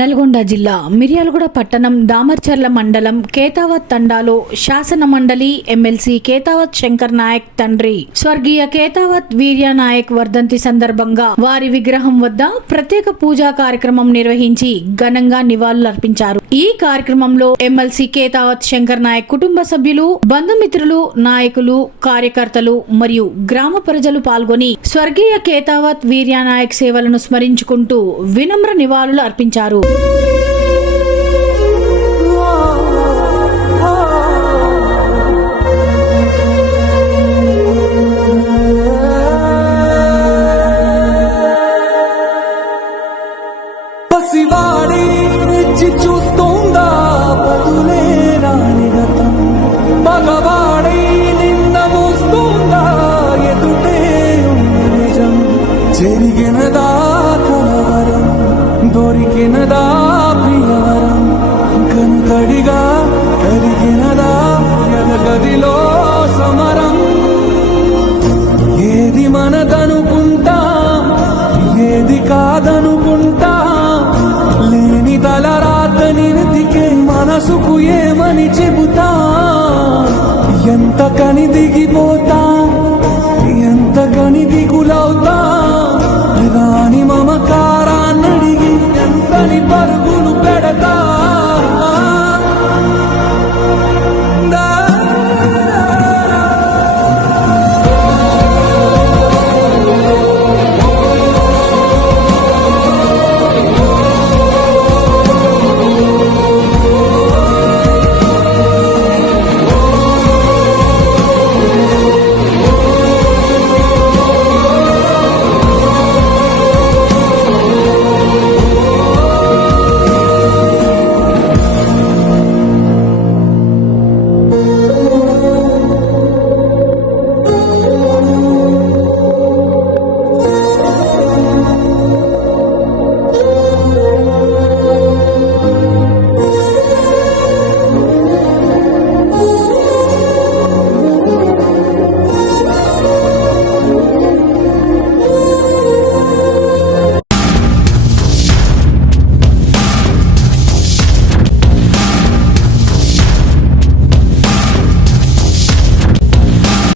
నల్గొండ జిల్లా మిర్యాలగూడ పట్టణం దామర్చర్ల మండలం కేతావత్ తండాలో శాసన మండలి ఎమ్మెల్సీ కేతావత్ శంకర్ నాయక్ తండ్రి స్వర్గీయ కేతావత్ వీర్య నాయక్ వర్ధంతి సందర్భంగా వారి విగ్రహం వద్ద ప్రత్యేక పూజా కార్యక్రమం నిర్వహించి ఘనంగా నివాళులర్పించారు. ఈ కార్యక్రమంలో ఎమ్మెల్సీ కేతావత్ శంకర్ నాయక్ కుటుంబ సభ్యులు, బంధుమిత్రులు, నాయకులు, కార్యకర్తలు మరియు గ్రామ ప్రజలు పాల్గొని స్వర్గీయ కేతావత్ వీర్య నాయక్ సేవలను స్మరించుకుంటూ వినమ్ర నివాళులు అర్పించారు. పసివాడి చూస్తుందా బదులే రాని గతం, మగవాడి నిన్న మోస్తుందా ఎదుటే ఉన్న నిజం, జరిగిన